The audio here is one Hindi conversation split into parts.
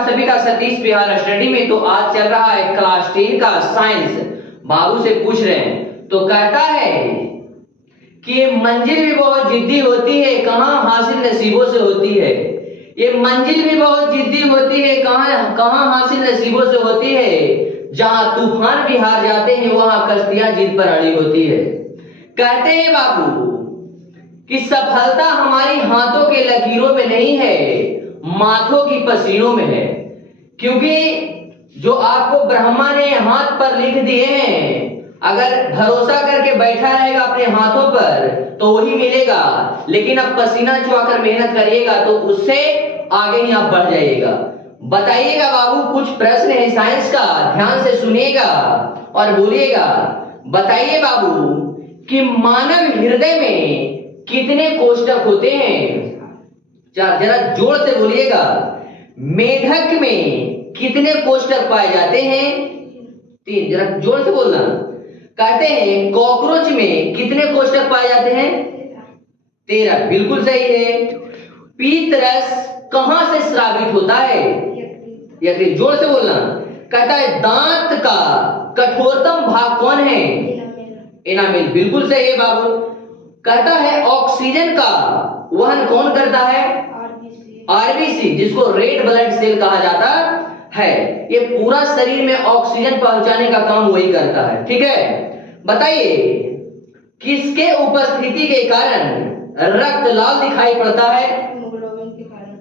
आप सभी का सतीश बिहार स्टडी में। तो आज चल रहा है क्लास 10 का साइंस। बाबू से पूछ रहे हैं तो कहता है कि ये मंजिल भी बहुत जिद्दी होती है, कहां हासिल नसीबों से होती है। ये मंजिल भी बहुत जिद्दी होती है, कहां कहां हासिल नसीबों से होती है। जहां तूफान भी हार जाते हैं वहां कश्तियां जीत पर अड़ी होती है। कहते हैं बाबू कि सफलता हमारी हाथों के लकीरों में नहीं है, माथों की पसीनों में है। क्योंकि जो आपको ब्रह्मा ने हाथ पर लिख दिए हैं, अगर भरोसा करके बैठा रहेगा अपने हाथों पर तो वही मिलेगा। लेकिन अब पसीना चुहाकर मेहनत करिएगा तो उससे आगे ही आप बढ़ जाइएगा। बताइएगा बाबू, कुछ प्रश्न है साइंस का, ध्यान से सुनिएगा और बोलिएगा। बताइए बाबू कि मानव हृदय में कितने कोष्ठक होते हैं? जरा जोर से बोलिएगा। मेढक में कितने कोष्ठक पाए जाते हैं? 3। जरा जोर से बोलना। कहते हैं कॉकरोच में कितने कोष्ठक पाए जाते हैं? 13। बिल्कुल सही है। पीत रस कहां से स्रावित होता है? यकृत। जोर से बोलना। कहता है दांत का कठोरतम भाग कौन है? एनामेल। बिल्कुल सही है बाबू। कहता है ऑक्सीजन का वहन कौन करता है? आरबीसी, जिसको रेड ब्लड सेल कहा जाता है। ये पूरा शरीर में ऑक्सीजन पहुंचाने का काम वही करता है। ठीक है, बताइए किसके उपस्थिति के कारण रक्त लाल दिखाई पड़ता है?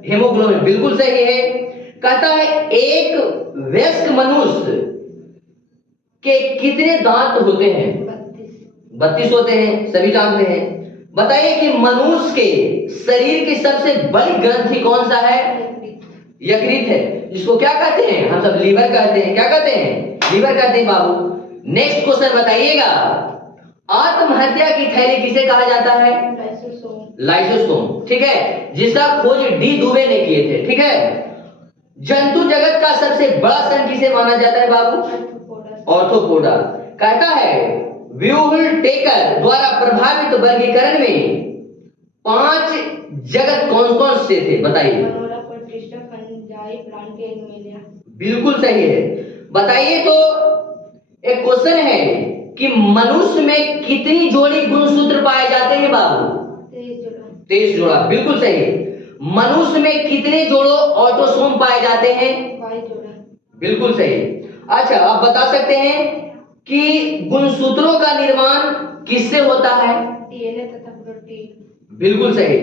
हेमोग्लोबिन। बिल्कुल सही है। कहता है एक वयस्क मनुष्य के कितने दांत होते हैं? 32 होते हैं, सभी जानते हैं। बताइए कि मनुष्य के शरीर की सबसे बड़ी ग्रंथि कौन सा है? यकृत है, जिसको क्या कहते हैं? हम सब लीवर कहते हैं। क्या कहते हैं? लीवर कहते हैं बाबू। नेक्स्ट क्वेश्चन बताइएगा, आत्महत्या की थैली किसे कहा जाता है? लाइसोसोम। ठीक है, जिसका खोज डी दुबे ने किए थे। ठीक है, जंतु जगत का सबसे बड़ा सन किसे माना जाता है बाबू? ऑर्थोपोडा। कहता है व्यूहल टेकर द्वारा प्रभावित वर्गीकरण में 5 जगत कौन कौन से थे? बताइए। बिल्कुल सही है। बताइए तो एक क्वेश्चन है कि मनुष्य में कितनी जोड़ी गुणसूत्र पाए जाते हैं बाबू? 23 जोड़ा। बिल्कुल सही। मनुष्य में कितने जोड़ों ऑटोसोम पाए जाते हैं? 22 जोड़ा। बिल्कुल सही। अच्छा, आप बता सकते हैं कि गुणसूत्रों का निर्माण किससे होता है? डीएनए तथा प्रोटीन। बिल्कुल सही।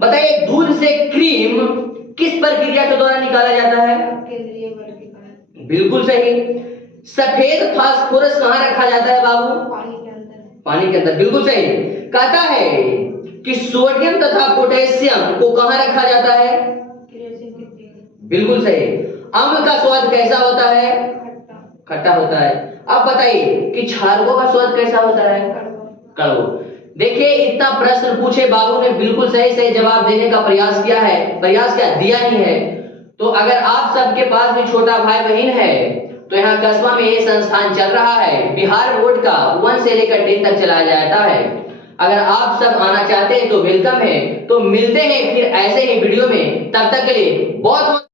बताइए दूध से क्रीम किस प्रक्रिया के द्वारा निकाला जाता है? केंद्रीय वर्गीकरण। बिल्कुल सही। सफेद फास्फोरस कहां रखा जाता है बाबू? पानी के अंदर। पानी के अंदर। बिल्कुल सही। कहता है कि सोडियम तथा पोटेशियम को कहां रखा जाता है? केरोसिन के तेल। बिल्कुल सही। अम्ल का स्वाद कैसा होता है? खट्टा होता है। अब बताइए कि क्षारकों का स्वाद कैसा होता है? कड़वा। देखिए इतना प्रश्न पूछे, बाबू ने बिल्कुल सही सही जवाब देने का प्रयास किया है। प्रयास क्या दिया ही है। तो अगर आप सबके पास भी छोटा भाई बहन है तो यहाँ कस्बा में ये संस्थान चल रहा है। बिहार बोर्ड का 1 से लेकर 10 तक चलाया जाता है। अगर आप सब आना चाहते हैं तो वेलकम है। तो मिलते हैं फिर ऐसे ही वीडियो में, तब तक के लिए बहुत